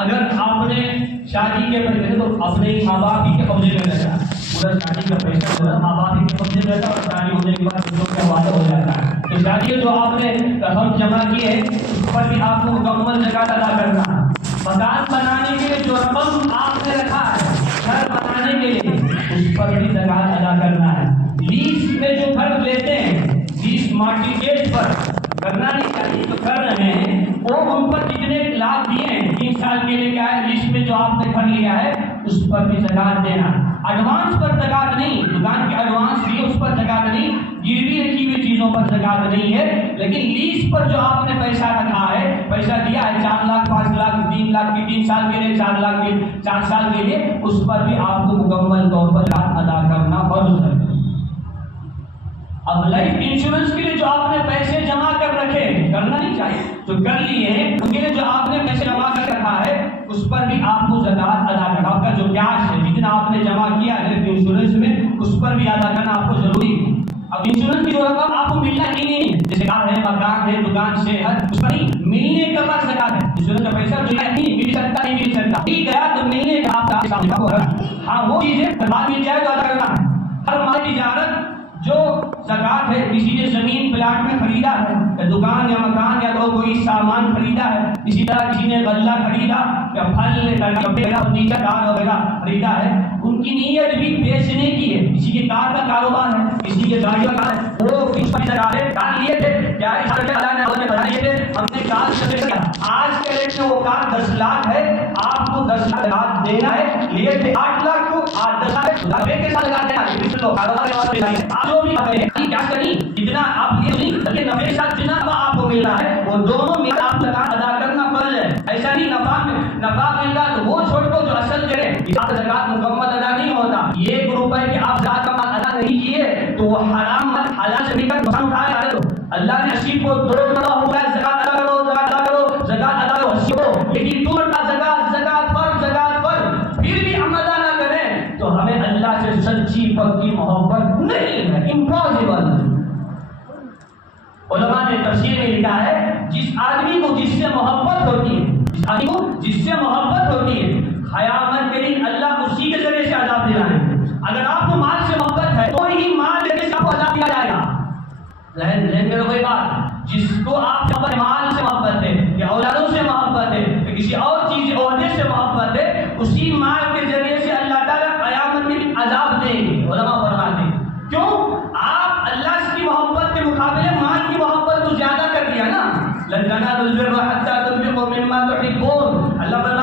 اگر آپ نے شادی کے پیسے تو اپنے ماں باپ ہی کے قبضے میں رہتا ہے، پورا شادی کا پیسہ جو ہے ماں باپ ہی کے قبضے میں رہتا ہے، اور شادی ہونے کے بعد بچوں کے حوالے ہو جاتا ہے۔ تو شادی جو آپ نے رقم جمع کی ہے اس پر بھی آپ کو مکمل زکات ادا کرنا ہے۔ مکان بنانے کے لیے جو رقم آپ نے رکھا ہے گھر بنانے کے لیے اس پر بھی زکات ادا کرنا ہے۔ لیز میں جو گھر لیتے ہیں، لیز مارٹیگیج پر کرنا نہیں چاہیے، تو کر رہے ہیں وہ ان پر جتنے لاکھ دیے ہیں 3 سال کے لیے کیا ہے لیز میں جو آپ نے گھر لیا ہے اس پر بھی زکات دینا۔ ایڈوانس پر زکات نہیں، دکان کے ایڈوانس بھی اس پر زکات نہیں، گروی رکھی ہوئی چیزوں پر زکات نہیں ہے، لیکن لیز پر جو آپ نے پیسہ رکھا ہے، پیسہ دیا ہے 4 لاکھ 5 لاکھ 3 لاکھ کی 3 سال کے لیے 4 لاکھ کے 4 سال کے لیے، اس پر بھی آپ کو مکمل طور پر زکات ادا کرنا فرض ہے۔ اب لائف انشورنس کے لیے جو آپ نے پیسے جمع کر رکھے کرنا نہیں چاہیے، جو کر لیے ہیں ان کے لیے جو آپ نے پیسے جمع کر رکھا ہے اس پر بھی آپ کو زکات ادا کرنا، آپ کا جو کیش ہے جتنا آپ نے جمع کیا ہے انشورنس میں اس پر بھی ادا کرنا آپ کو ضروری ہے۔ اب انشورنس کی جو رقم آپ کو ملنا ہی نہیں ہے، جیسے کار ہے، مکان ہے، دکان سے اس پر نہیں ملنے کا بعد زکات ہے۔ انشورنس کا پیسہ جو ہے نہیں مل سکتا، نہیں مل سکتا، ٹھیک ہے تو ملنے کا آپ کا سامنے ہاں وہ چیزیں بعد مل جائے تو ادا کرنا ہے۔ ہر مال تجارت جو زکات ہے، کسی نے زمین پلاٹ میں خریدا ہے یا دکان یا مکان یا تو کوئی سامان خریدا ہے، اسی طرح کسی نے غلہ خریدا یا پھل فرنیچر کار وغیرہ خریدا ہے، ان کی نیت بھی بیچنے کی ہے۔ کسی کے کار کا کاروبار ہے، کسی کے گاڑی کا کار ہے، وہ کس پر زکات ہے کار لیے تھے کیا اللہ نے ہمیں بتا دیے تھے ہم نے کار سے کیا آج کے ریٹ میں وہ کار 10 لاکھ ہے، آپ کو 10 لاکھ زکات دینا ہے، لیے تھے 8 لاکھ کو 10 لاکھ کے ساتھ زکات دینا ہے۔ آپ جو بھی کیا کریں جتنا آپ یہ نہیں بلکہ نفع کے ساتھ جتنا آپ کو ملنا ہے وہ دونوں میں آپ زکات ادا کرنا فرض ہے۔ ایسا نہیں نفع مل رہا تو وہ چھوڑ کو جو اصل کرے زکات مکمل ادا نہیں ہوتا۔ 1 روپے کے آپ زکات کا مال ادا نہیں کیے تو وہ حرام مال حلال سے مل کر نقصان اٹھایا ہے۔ اللہ نے 80 کو 2 کرا ہوا ہے، زکات ادا کرو، زکات ادا کرو، زکات ادا کرو 80 کو، لیکن تو زکات فرض پھر بھی ہم ادا نہ کریں تو ہمیں اللہ سے سچی پکی محبت نہیں ہے، امپاسبل۔ علماء نے تفسیر میں لکھا ہے جس آدمی کو جس سے محبت ہوتی ہے قیامت کے دن اللہ اسی کے ذریعے سے عذاب دلائے گا۔ اگر آپ کو مال سے محبت ہے تو ہی مال دینے سے آپ کو عذاب دیا جائے گا۔ ذہن میں کوئی بات، جس کو آپ مال سے محبت ہے یا اولادوں سے محبت ہے یا کسی اور چیز عہدے سے محبت ہے، اسی مال کے ذریعے سے